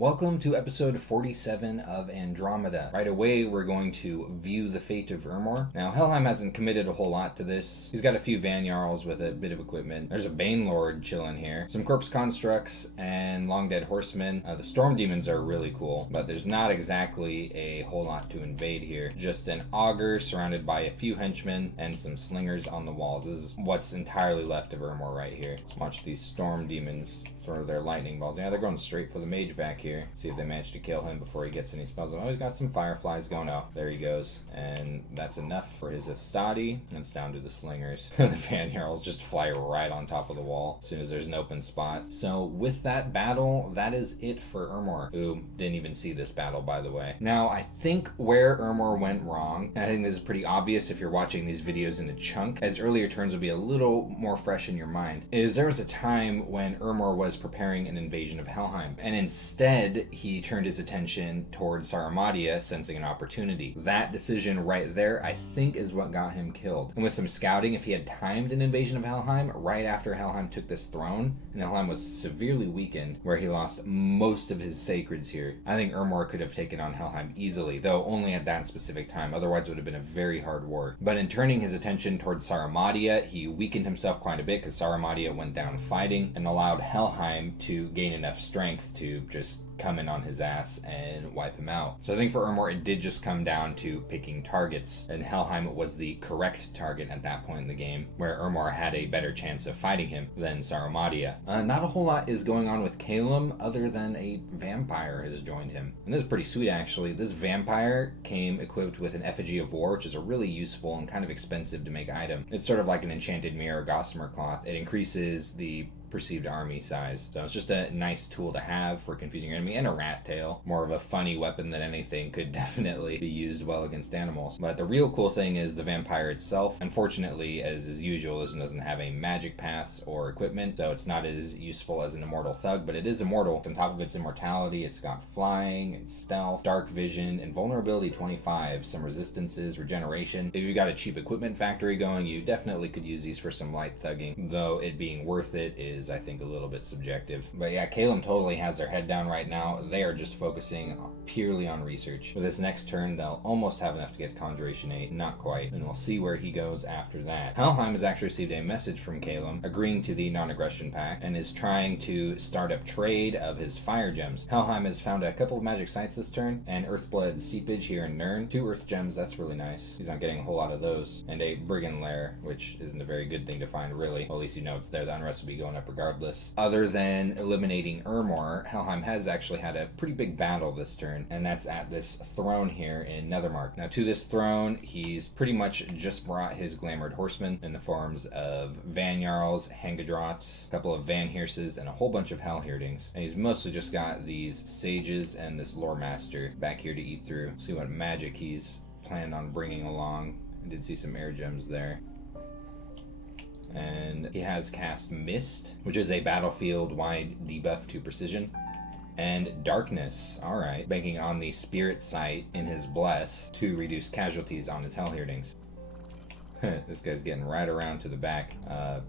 Welcome to episode 47 of Andromeda. Right away, we're going to view the fate of Irmor. Now, Helheim hasn't committed a whole lot to this. He's got a few Van Jarls with a bit of equipment. There's a Bane Lord chilling here. Some corpse constructs and long dead horsemen. The storm demons are really cool, but there's not exactly a whole lot to invade here. Just an augur surrounded by a few henchmen and some slingers on the walls. This is what's entirely left of Irmor right here. Let's watch these storm demons throw their lightning balls. Yeah, they're going straight for the mage back here. See if they manage to kill him before he gets any spells. Oh, he's got some fireflies going out. There he goes. And that's enough for his Astadi. And it's down to the slingers. The Van Jarls just fly right on top of the wall as soon as there's an open spot. So with that battle, that is it for Irmor, who didn't even see this battle, by the way. Now, I think where Irmor went wrong, and I think this is pretty obvious if you're watching these videos in a chunk, as earlier turns will be a little more fresh in your mind, is there was a time when Irmor was preparing an invasion of Helheim, and instead he turned his attention towards Saramadia, sensing an opportunity. That decision right there, I think, is what got him killed. And with some scouting, if he had timed an invasion of Helheim right after Helheim took this throne, and Helheim was severely weakened, where he lost most of his sacreds here, I think Irmor could have taken on Helheim easily, though only at that specific time. Otherwise, it would have been a very hard war. But in turning his attention towards Saramadia, he weakened himself quite a bit because Saramadia went down fighting and allowed Helheim to gain enough strength to just come in on his ass and wipe him out. So I think for Irmor, it did just come down to picking targets, and Helheim was the correct target at that point in the game, where Irmor had a better chance of fighting him than Saramadia. Not a whole lot is going on with Helheim other than a vampire has joined him. And this is pretty sweet, actually. This vampire came equipped with an effigy of war, which is a really useful and kind of expensive to make item. It's sort of like an enchanted mirror gossamer cloth. It increases the perceived army size. So it's just a nice tool to have for confusing your enemy, and a rat tail. More of a funny weapon than anything, could definitely be used well against animals. But the real cool thing is the vampire itself. Unfortunately, as is usual, this doesn't have a magic pass or equipment, so it's not as useful as an immortal thug, but it is immortal. On top of its immortality, it's got flying and stealth, dark vision, and vulnerability 25, some resistances, regeneration. If you've got a cheap equipment factory going, you definitely could use these for some light thugging, though it being worth it is, I think, a little bit subjective. But yeah, Helheim totally has their head down right now. They are just focusing purely on research. For this next turn, they'll almost have enough to get Conjuration 8. Not quite. And we'll see where he goes after that. Helheim has actually received a message from Helheim agreeing to the non-aggression pact and is trying to start up trade of his fire gems. Helheim has found a couple of magic sites this turn, and Earthblood Seepage here in Nirn. 2 earth gems, that's really nice. He's not getting a whole lot of those. And a Brigand Lair, which isn't a very good thing to find, really. Well, at least you know it's there. The unrest will be going up regardless. Other than eliminating Irmor, Helheim has actually had a pretty big battle this turn, and that's at this throne here in Nethermark. Now, to this throne, he's pretty much just brought his glamored horsemen in the forms of Van Jarls, Hangadrots, a couple of Van Heerses, and a whole bunch of Hellheerdings. And he's mostly just got these sages and this lore master back here to eat through. See what magic he's planned on bringing along. I did see some air gems there. And he has cast Mist, which is a battlefield-wide debuff to precision. And Darkness, alright, banking on the Spirit Sight in his Bless to reduce casualties on his Hellheerdings. This guy's getting right around to the back.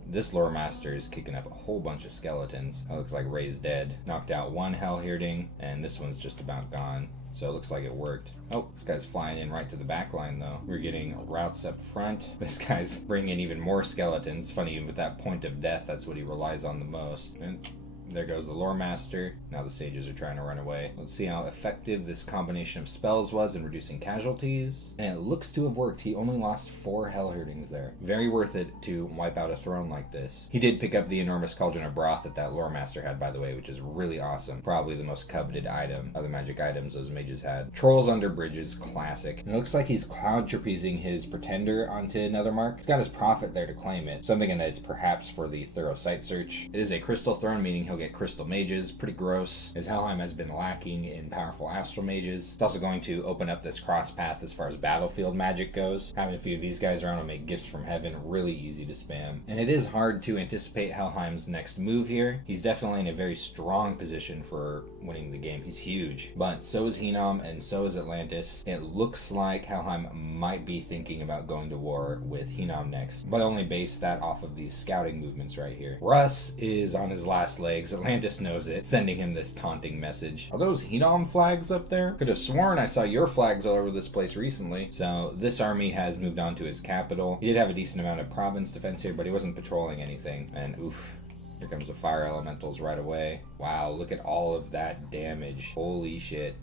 This Lore Master is kicking up a whole bunch of skeletons. That looks like Ray's dead. Knocked out one Hellheerding, and this one's just about gone. So it looks like it worked. Oh, this guy's flying in right to the back line, though. We're getting routes up front. This guy's bringing in even more skeletons. Funny, with that point of death, that's what he relies on the most. And there goes the Lore Master. Now the sages are trying to run away. Let's see how effective this combination of spells was in reducing casualties. And it looks to have worked. He only lost 4 Hellheerdings there. Very worth it to wipe out a throne like this. He did pick up the enormous Cauldron of Broth that Lore Master had, by the way, which is really awesome. Probably the most coveted item of the magic items those mages had. Trolls Under Bridges, classic. And it looks like he's cloud trapezing his Pretender onto Nethermark. He's got his Prophet there to claim it. So I'm thinking that it's perhaps for the thorough sight search. It is a crystal throne, meaning he'll get crystal mages. Pretty gross, as Helheim has been lacking in powerful astral mages. It's also going to open up this cross path as far as battlefield magic goes. Having a few of these guys around will make gifts from heaven really easy to spam. And it is hard to anticipate Helheim's next move here. He's definitely in a very strong position for winning the game. He's huge. But so is Hinom, and so is Atlantis. It looks like Helheim might be thinking about going to war with Hinom next, but only base that off of these scouting movements right here. Russ is on his last legs, because Atlantis knows it, sending him this taunting message. Are those Hinom flags up there? Could have sworn I saw your flags all over this place recently. So this army has moved on to his capital. He did have a decent amount of province defense here, but he wasn't patrolling anything. And oof. Here comes the fire elementals right away. Wow, look at all of that damage. Holy shit.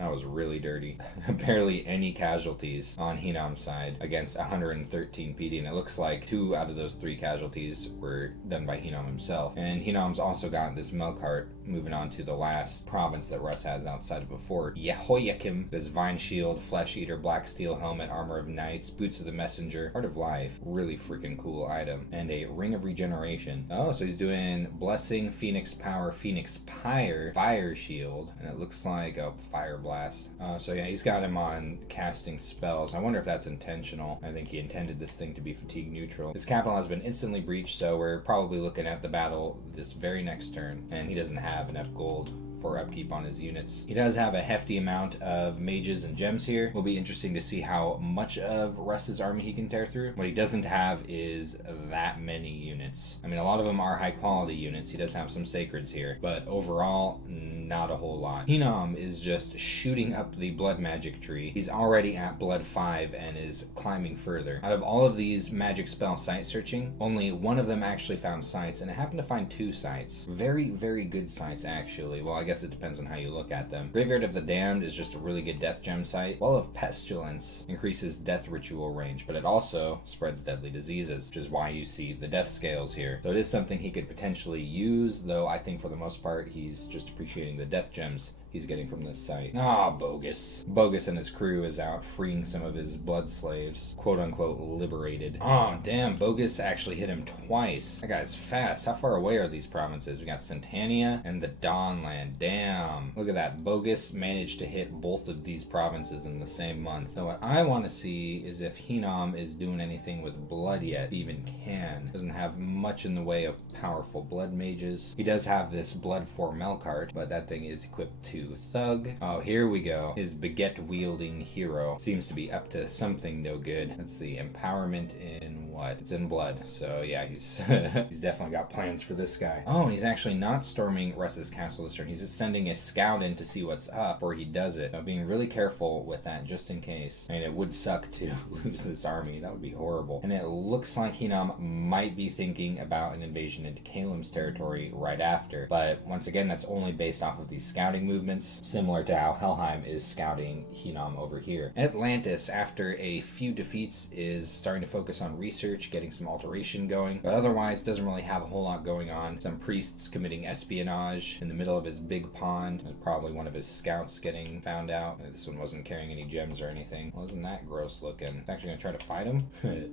That was really dirty. Barely any casualties on Hinom's side against 113 PD, and it looks like 2 out of those 3 casualties were done by Hinom himself. And Hinom's also got this Melkart moving on to the last province that Russ has outside of a fort. Yehoiakim, this Vine Shield, Flesh Eater, Black Steel Helmet, Armor of Knights, Boots of the Messenger, Heart of Life, really freaking cool item, and a Ring of Regeneration. Oh, so he's doing Blessing, Phoenix Power, Phoenix Pyre, Fire Shield, and it looks like a Fire Blast. So yeah, he's got him on casting spells. I wonder if that's intentional. I think he intended this thing to be fatigue neutral. His capital has been instantly breached, so we're probably looking at the battle this very next turn, and he doesn't have enough gold for upkeep on his units. He does have a hefty amount of mages and gems here. Will be interesting to see how much of Russ's army he can tear through. What he doesn't have is that many units. I mean, a lot of them are high quality units. He does have some sacreds here, but overall, not a whole lot. Hinom is just shooting up the blood magic tree. He's already at blood 5 and is climbing further. Out of all of these magic spell site searching, only one of them actually found sites, and it happened to find 2 sites. Very, very good sites, actually. Well, I guess it depends on how you look at them. Graveyard of the Damned is just a really good death gem site. Well of Pestilence increases death ritual range, but it also spreads deadly diseases, which is why you see the death scales here. So it is something he could potentially use, though I think for the most part he's just appreciating the death gems he's getting from this site. Bogus. Bogus and his crew is out freeing some of his blood slaves, quote unquote liberated. Oh, damn, Bogus actually hit him twice. That guy's fast. How far away are these provinces? We got Centania and the Dawnland. Damn. Look at that. Bogus managed to hit both of these provinces in the same month. So what I want to see is if Hinom is doing anything with blood yet, he even can. Doesn't have much in the way of powerful blood mages. He does have this blood 4 Melkart, but that thing is equipped to Thug. Oh, here we go. His baguette-wielding hero seems to be up to something no good. Let's see, empowerment in what? It's in blood. So yeah, he's he's definitely got plans for this guy. Oh, and he's actually not storming Russ's castle this turn. He's just sending a scout in to see what's up before he does it. So being really careful with that just in case. I mean, it would suck to lose this army. That would be horrible. And it looks like Hinom might be thinking about an invasion into Kalim's territory right after. But once again, that's only based off of these scouting movements, similar to how Helheim is scouting Hinom over here. Atlantis, after a few defeats, is starting to focus on research, getting some alteration going, but otherwise doesn't really have a whole lot going on. Some priests committing espionage in the middle of his big pond, and probably one of his scouts getting found out. This one wasn't carrying any gems or anything. Well, isn't that gross looking? It's actually gonna try to fight him.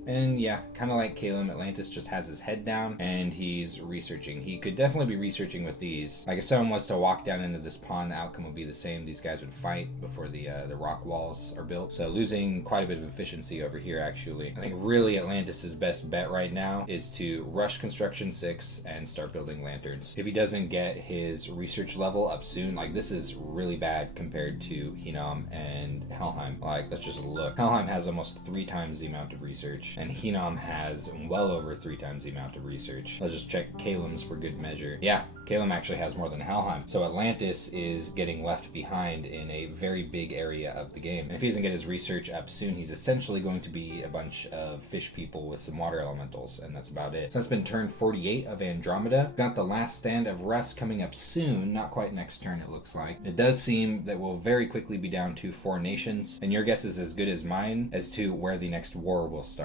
And yeah, kind of like Kalim, Atlantis just has his head down and he's researching. He could definitely be researching with these. Like if someone was to walk down into this pond, the outcome would be the same. These guys would fight before the rock walls are built. So losing quite a bit of efficiency over here, actually. I think really Atlantis's best bet right now is to rush construction 6 and start building lanterns. If he doesn't get his research level up soon, like this is really bad compared to Hinom and Helheim. Like, let's just look. Helheim has almost 3 times the amount of research, and Hinom has well over 3 times the amount of research. Let's just check Kalim's for good measure. Yeah, Kalim actually has more than Helheim. So Atlantis is getting left behind in a very big area of the game. And if he doesn't get his research up soon, he's essentially going to be a bunch of fish people with some water elementals, and that's about it. So that's been turn 48 of Andromeda. Got the last stand of Russ coming up soon, not quite next turn it looks like. It does seem that we'll very quickly be down to 4 nations, and your guess is as good as mine as to where the next war will start.